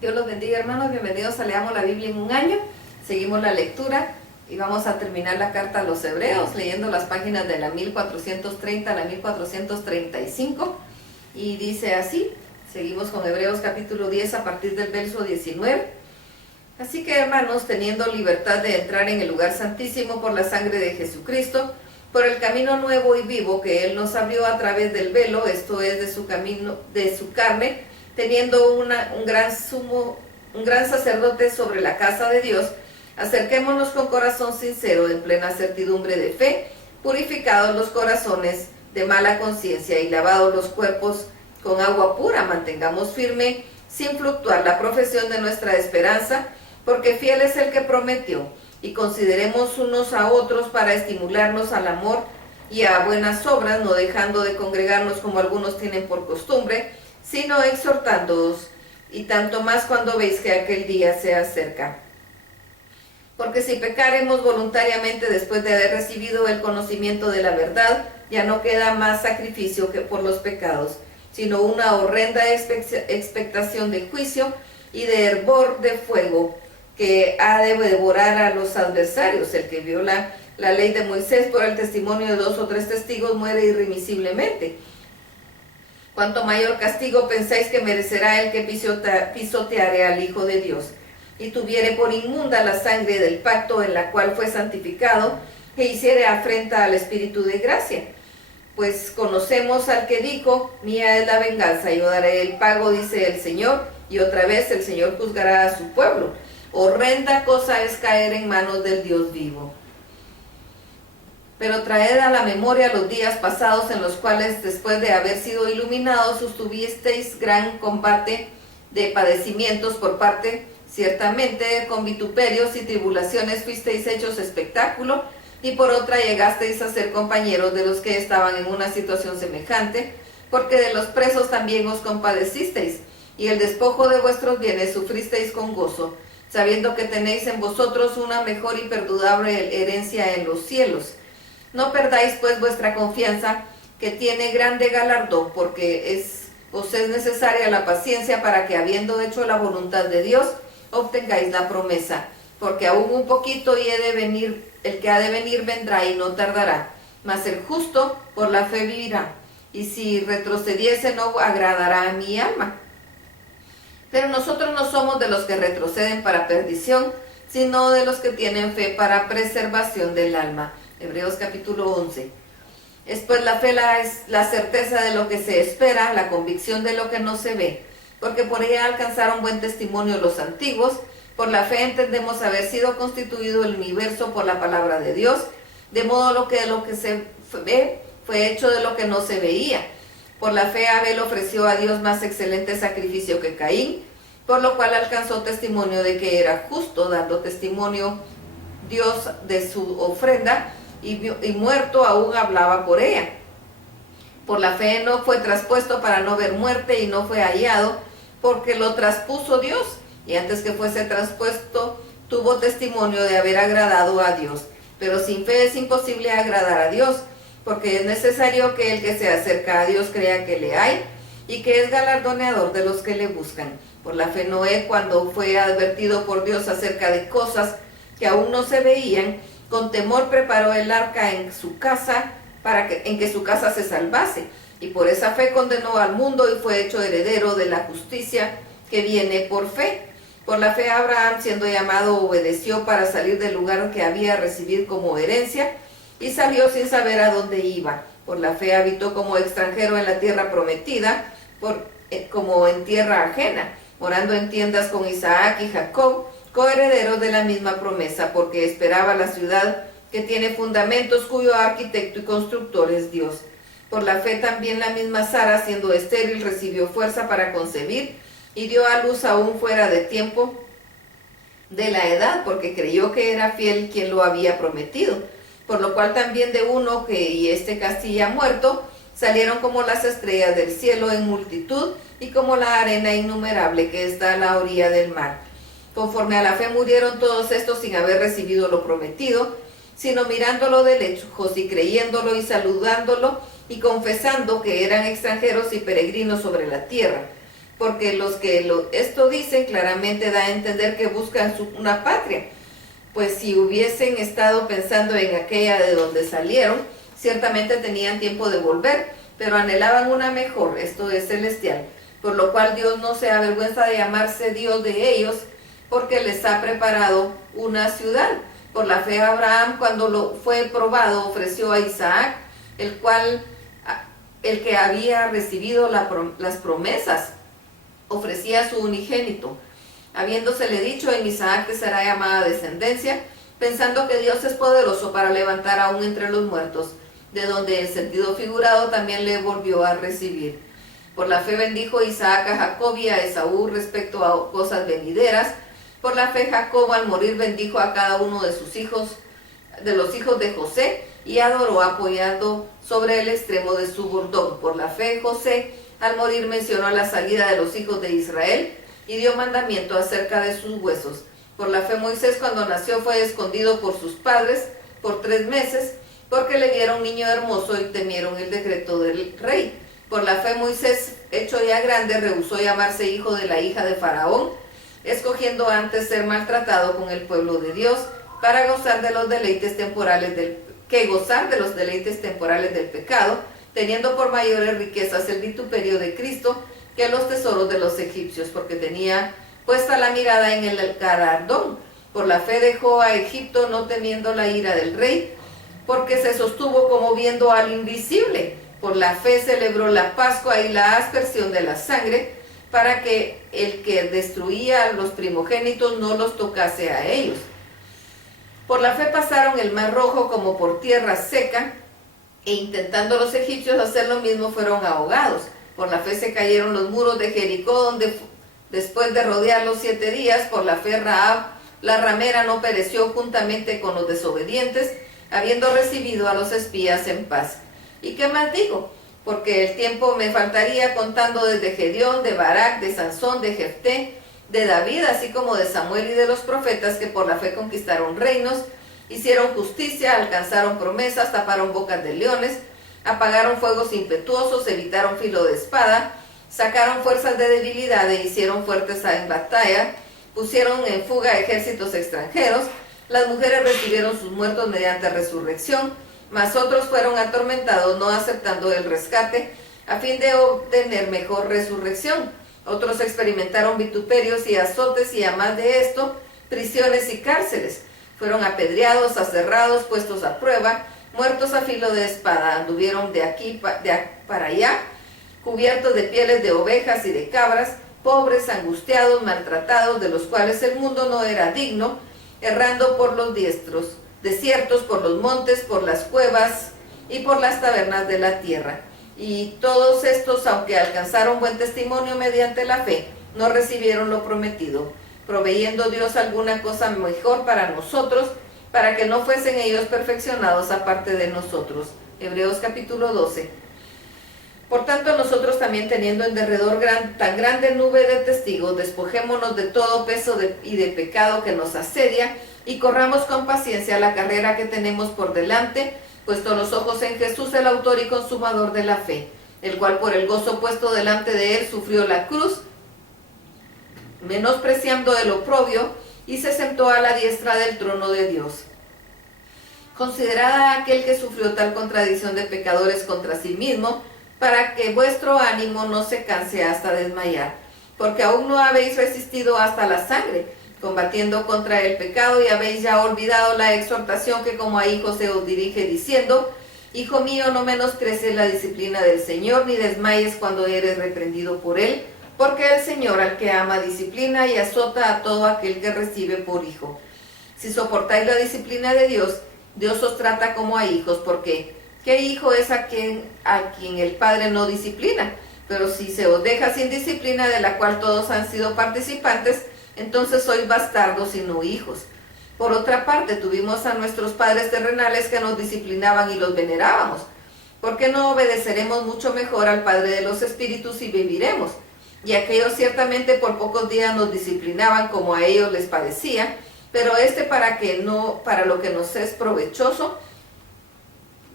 Dios los bendiga, hermanos. Bienvenidos a Leamos la Biblia en un año. Seguimos la lectura y vamos a terminar la carta a los Hebreos leyendo las páginas de la 1430 a la 1435. Y dice así, seguimos con Hebreos capítulo 10 a partir del verso 19. Así que, hermanos, teniendo libertad de entrar en el lugar santísimo por la sangre de Jesucristo, por el camino nuevo y vivo que Él nos abrió a través del velo, esto es de su camino, de su carne, teniendo un gran sacerdote sobre la casa de Dios, acerquémonos con corazón sincero, en plena certidumbre de fe, purificados los corazones de mala conciencia y lavados los cuerpos con agua pura, mantengamos firme sin fluctuar la profesión de nuestra esperanza, porque fiel es el que prometió, y consideremos unos a otros para estimularnos al amor y a buenas obras, no dejando de congregarnos como algunos tienen por costumbre, sino exhortándoos, y tanto más cuando veis que aquel día se acerca. Porque si pecaremos voluntariamente después de haber recibido el conocimiento de la verdad, ya no queda más sacrificio que por los pecados, sino una horrenda expectación de juicio y de hervor de fuego que ha de devorar a los adversarios. El que viola la ley de Moisés por el testimonio de 2 o 3 testigos muere irremisiblemente. Cuanto mayor castigo pensáis que merecerá el que pisoteare al Hijo de Dios, y tuviere por inmunda la sangre del pacto en la cual fue santificado, e hiciere afrenta al Espíritu de gracia. Pues conocemos al que dijo, mía es la venganza, yo daré el pago, dice el Señor, y otra vez el Señor juzgará a su pueblo. Horrenda cosa es caer en manos del Dios vivo. Pero traed a la memoria los días pasados en los cuales, después de haber sido iluminados, sostuvisteis gran combate de padecimientos por parte, ciertamente, con vituperios y tribulaciones fuisteis hechos espectáculo, y por otra llegasteis a ser compañeros de los que estaban en una situación semejante, porque de los presos también os compadecisteis, y el despojo de vuestros bienes sufristeis con gozo, sabiendo que tenéis en vosotros una mejor y perdurable herencia en los cielos. No perdáis pues vuestra confianza, que tiene grande galardón, porque os es necesaria la paciencia para que, habiendo hecho la voluntad de Dios, obtengáis la promesa. Porque aún un poquito y el que ha de venir vendrá y no tardará. Mas el justo por la fe vivirá, y si retrocediese no agradará a mi alma. Pero nosotros no somos de los que retroceden para perdición, sino de los que tienen fe para preservación del alma. Hebreos capítulo 11. Es pues la fe la certeza de lo que se espera, la convicción de lo que no se ve, porque por ella alcanzaron buen testimonio los antiguos. Por la fe entendemos haber sido constituido el universo por la palabra de Dios, de modo que lo que se ve fue hecho de lo que no se veía. Por la fe Abel ofreció a Dios más excelente sacrificio que Caín, por lo cual alcanzó testimonio de que era justo, dando testimonio Dios de su ofrenda, y muerto aún hablaba por ella. Por la fe no fue traspuesto para no ver muerte, y no fue hallado, porque lo traspuso Dios, y antes que fuese traspuesto tuvo testimonio de haber agradado a Dios. Pero sin fe es imposible agradar a Dios, porque es necesario que el que se acerca a Dios crea que le hay, y que es galardoneador de los que le buscan. Por la fe Noé, cuando fue advertido por Dios acerca de cosas que aún no se veían, con temor preparó el arca en su casa, en que su casa se salvase, y por esa fe condenó al mundo y fue hecho heredero de la justicia que viene por fe. Por la fe Abraham, siendo llamado, obedeció para salir del lugar que había recibido como herencia, y salió sin saber a dónde iba. Por la fe habitó como extranjero en la tierra prometida, como en tierra ajena, morando en tiendas con Isaac y Jacob, coherederos de la misma promesa, porque esperaba la ciudad que tiene fundamentos, cuyo arquitecto y constructor es Dios. Por la fe también la misma Sara, siendo estéril, recibió fuerza para concebir, y dio a luz aún fuera de tiempo de la edad, porque creyó que era fiel quien lo había prometido. Por lo cual también de uno y este casi ya muerto, salieron como las estrellas del cielo en multitud, y como la arena innumerable que está a la orilla del mar. Conforme a la fe murieron todos estos sin haber recibido lo prometido, sino mirándolo de lejos y creyéndolo y saludándolo y confesando que eran extranjeros y peregrinos sobre la tierra. porque los que esto dicen claramente da a entender que buscan una patria, pues si hubiesen estado pensando en aquella de donde salieron, ciertamente tenían tiempo de volver, pero anhelaban una mejor, esto es celestial, por lo cual Dios no se avergüenza de llamarse Dios de ellos, porque les ha preparado una ciudad. Por la fe Abraham, cuando fue probado, ofreció a Isaac, el que había recibido las promesas, ofrecía a su unigénito, habiéndosele dicho: en Isaac te será llamada descendencia, pensando que Dios es poderoso para levantar aún entre los muertos, de donde en sentido figurado también le volvió a recibir. Por la fe bendijo Isaac a Jacob y a Esaú respecto a cosas venideras. Por la fe Jacob al morir bendijo a cada uno de sus hijos, de los hijos de José, y adoró apoyando sobre el extremo de su bordón. Por la fe José al morir mencionó la salida de los hijos de Israel y dio mandamiento acerca de sus huesos. Por la fe Moisés, cuando nació, fue escondido por sus padres por 3 meses, porque le vieron niño hermoso y temieron el decreto del rey. Por la fe Moisés, hecho ya grande, rehusó llamarse hijo de la hija de Faraón, escogiendo antes ser maltratado con el pueblo de Dios, para gozar de los deleites temporales del pecado, teniendo por mayores riquezas el vituperio de Cristo que los tesoros de los egipcios, porque tenía puesta la mirada en el galardón. Por la fe dejó a Egipto, no temiendo la ira del rey, porque se sostuvo como viendo al invisible. Por la fe celebró la Pascua y la aspersión de la sangre, para que el que destruía a los primogénitos no los tocase a ellos. Por la fe pasaron el mar Rojo como por tierra seca, e intentando los egipcios hacer lo mismo, fueron ahogados. Por la fe se cayeron los muros de Jericó, donde después de rodearlos 7 días, por la fe Rahab, la ramera, no pereció juntamente con los desobedientes, habiendo recibido a los espías en paz. ¿Y qué más digo? Porque el tiempo me faltaría contando desde Gedeón, de Barak, de Sansón, de Jefté, de David, así como de Samuel y de los profetas, que por la fe conquistaron reinos, hicieron justicia, alcanzaron promesas, taparon bocas de leones, apagaron fuegos impetuosos, evitaron filo de espada, sacaron fuerzas de debilidad e hicieron fuertes en batalla, pusieron en fuga ejércitos extranjeros. Las mujeres recibieron sus muertos mediante resurrección, mas otros fueron atormentados, no aceptando el rescate, a fin de obtener mejor resurrección. Otros experimentaron vituperios y azotes, y además de esto, prisiones y cárceles. Fueron apedreados, aserrados, puestos a prueba, muertos a filo de espada. Anduvieron de aquí para allá, cubiertos de pieles de ovejas y de cabras, pobres, angustiados, maltratados, de los cuales el mundo no era digno, errando por los desiertos, por los montes, por las cuevas y por las tabernas de la tierra. Y todos estos, aunque alcanzaron buen testimonio mediante la fe, no recibieron lo prometido, proveyendo Dios alguna cosa mejor para nosotros, para que no fuesen ellos perfeccionados aparte de nosotros. Hebreos capítulo 12. Por tanto, nosotros también, teniendo en derredor tan grande nube de testigos, despojémonos de todo peso y de pecado que nos asedia, y corramos con paciencia la carrera que tenemos por delante, puesto los ojos en Jesús, el autor y consumador de la fe, el cual por el gozo puesto delante de él sufrió la cruz, menospreciando el oprobio, y se sentó a la diestra del trono de Dios. Considerad a aquel que sufrió tal contradicción de pecadores contra sí mismo, para que vuestro ánimo no se canse hasta desmayar, porque aún no habéis resistido hasta la sangre, combatiendo contra el pecado, y habéis ya olvidado la exhortación que como a hijos se os dirige, diciendo: Hijo mío, no menosprecies la disciplina del Señor, ni desmayes cuando eres reprendido por él, porque el Señor al que ama disciplina y azota a todo aquel que recibe por hijo. Si soportáis la disciplina de Dios, Dios os trata como a hijos, porque ¿qué hijo es a quien el Padre no disciplina? Pero si se os deja sin disciplina, de la cual todos han sido participantes, entonces sois bastardos y no hijos. Por otra parte, tuvimos a nuestros padres terrenales que nos disciplinaban y los venerábamos. ¿Por qué no obedeceremos mucho mejor al Padre de los Espíritus y viviremos? Y aquellos ciertamente por pocos días nos disciplinaban como a ellos les parecía, pero para lo que nos es provechoso,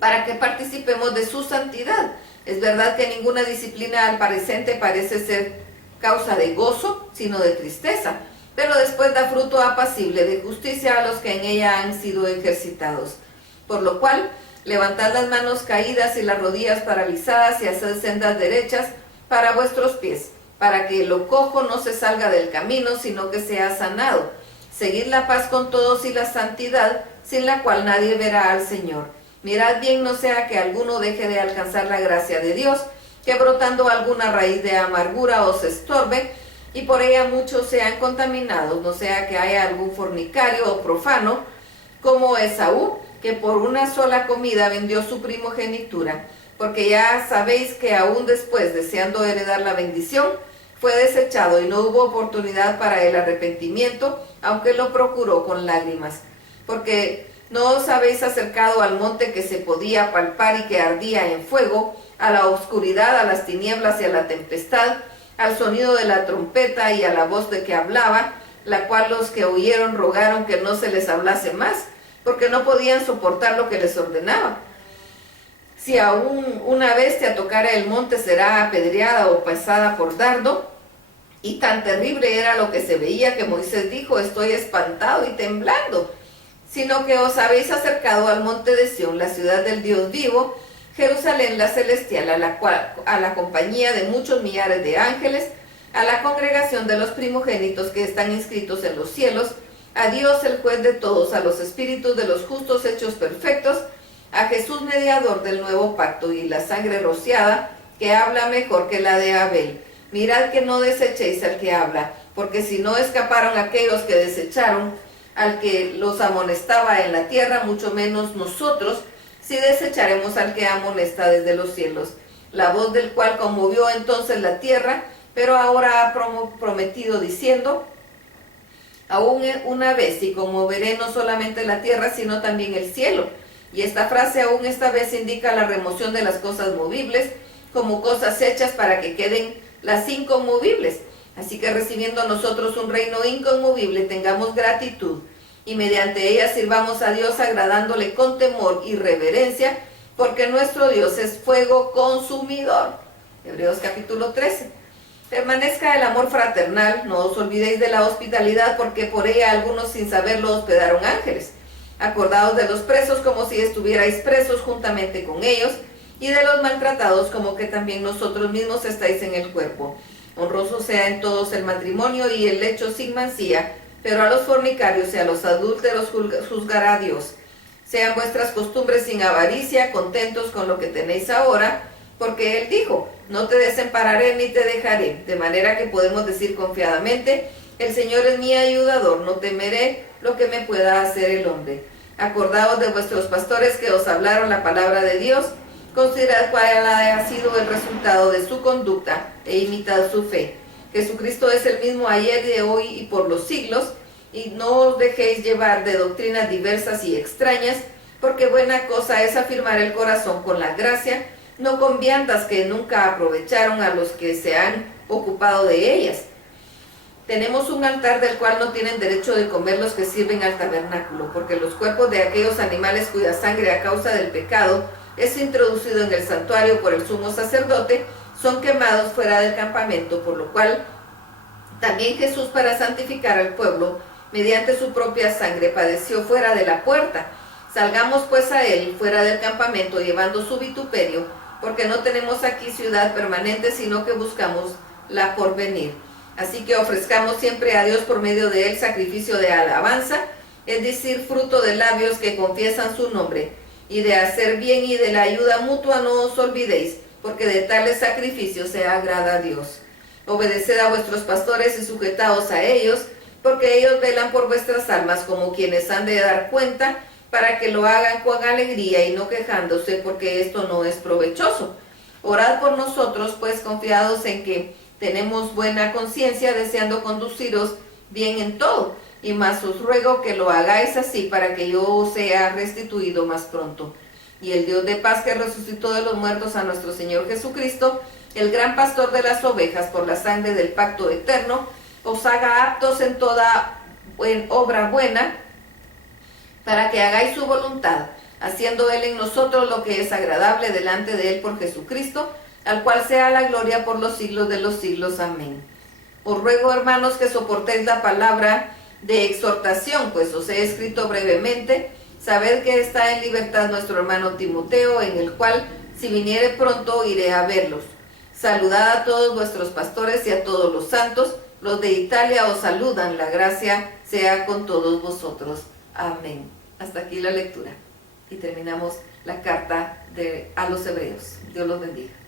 para que participemos de su santidad. Es verdad que ninguna disciplina al presente parece ser causa de gozo, sino de tristeza, pero después da fruto apacible de justicia a los que en ella han sido ejercitados. Por lo cual, levantad las manos caídas y las rodillas paralizadas y haced sendas derechas para vuestros pies, para que lo cojo no se salga del camino, sino que sea sanado. Seguid la paz con todos y la santidad, sin la cual nadie verá al Señor. Mirad bien no sea que alguno deje de alcanzar la gracia de Dios, que brotando alguna raíz de amargura os estorbe, y por ella muchos sean contaminados, no sea que haya algún fornicario o profano, como Esaú, que por una sola comida vendió su primogenitura, porque ya sabéis que aún después, deseando heredar la bendición, fue desechado y no hubo oportunidad para el arrepentimiento, aunque lo procuró con lágrimas. Porque no os habéis acercado al monte que se podía palpar y que ardía en fuego, a la oscuridad, a las tinieblas y a la tempestad, al sonido de la trompeta y a la voz de que hablaba, la cual los que oyeron rogaron que no se les hablase más, porque no podían soportar lo que les ordenaba. Si aún una bestia tocara el monte, será apedreada o pasada por dardo. Y tan terrible era lo que se veía que Moisés dijo: estoy espantado y temblando. Sino que os habéis acercado al monte de Sión, la ciudad del Dios vivo, Jerusalén la celestial, a la compañía de muchos millares de ángeles, a la congregación de los primogénitos que están inscritos en los cielos, a Dios el juez de todos, a los espíritus de los justos hechos perfectos, a Jesús mediador del nuevo pacto y la sangre rociada, que habla mejor que la de Abel. Mirad que no desechéis al que habla, porque si no escaparon aquellos que desecharon al que los amonestaba en la tierra, mucho menos nosotros, si desecharemos al que amonesta desde los cielos, la voz del cual conmovió entonces la tierra, pero ahora ha prometido diciendo: aún una vez y conmoveré no solamente la tierra, sino también el cielo. Y esta frase aún esta vez indica la remoción de las cosas movibles como cosas hechas para que queden las inconmovibles. Así que recibiendo nosotros un reino inconmovible, tengamos gratitud y mediante ella sirvamos a Dios agradándole con temor y reverencia, porque nuestro Dios es fuego consumidor. Hebreos capítulo 13. Permanezca el amor fraternal, no os olvidéis de la hospitalidad, porque por ella algunos sin saberlo hospedaron ángeles. Acordaos de los presos como si estuvierais presos juntamente con ellos, y de los maltratados como que también nosotros mismos estáis en el cuerpo. Honroso sea en todos el matrimonio y el lecho sin mancilla, pero a los fornicarios y a los adúlteros juzgará Dios. Sean vuestras costumbres sin avaricia, contentos con lo que tenéis ahora, porque Él dijo: no te desampararé ni te dejaré, de manera que podemos decir confiadamente: el Señor es mi ayudador, no temeré lo que me pueda hacer el hombre. Acordaos de vuestros pastores que os hablaron la palabra de Dios, considerad cuál ha sido el resultado de su conducta e imitad su fe. Jesucristo es el mismo ayer, de hoy y por los siglos, y no os dejéis llevar de doctrinas diversas y extrañas, porque buena cosa es afirmar el corazón con la gracia, no con viandas que nunca aprovecharon a los que se han ocupado de ellas. Tenemos un altar del cual no tienen derecho de comer los que sirven al tabernáculo, porque los cuerpos de aquellos animales cuya sangre a causa del pecado es introducido en el santuario por el sumo sacerdote, son quemados fuera del campamento, por lo cual también Jesús, para santificar al pueblo, mediante su propia sangre padeció fuera de la puerta. Salgamos pues a él fuera del campamento, llevando su vituperio, porque no tenemos aquí ciudad permanente, sino que buscamos la por venir. Así que ofrezcamos siempre a Dios por medio de él sacrificio de alabanza, es decir, fruto de labios que confiesan su nombre. Y de hacer bien y de la ayuda mutua no os olvidéis, porque de tales sacrificios se agrada a Dios. Obedeced a vuestros pastores y sujetaos a ellos, porque ellos velan por vuestras almas como quienes han de dar cuenta, para que lo hagan con alegría y no quejándose, porque esto no es provechoso. Orad por nosotros, pues, confiados en que tenemos buena conciencia, deseando conduciros bien en todo. Y más os ruego que lo hagáis así, para que yo os sea restituido más pronto. Y el Dios de paz, que resucitó de los muertos a nuestro Señor Jesucristo, el gran pastor de las ovejas, por la sangre del pacto eterno, os haga aptos en toda obra buena, para que hagáis su voluntad, haciendo Él en nosotros lo que es agradable delante de Él por Jesucristo, al cual sea la gloria por los siglos de los siglos. Amén. Os ruego, hermanos, que soportéis la palabra de exhortación, pues os he escrito brevemente. Sabed que está en libertad nuestro hermano Timoteo, en el cual, si viniere pronto, iré a verlos. Saludad a todos vuestros pastores y a todos los santos. Los de Italia os saludan. La gracia sea con todos vosotros. Amén. Hasta aquí la lectura. Y terminamos la carta a los hebreos. Dios los bendiga.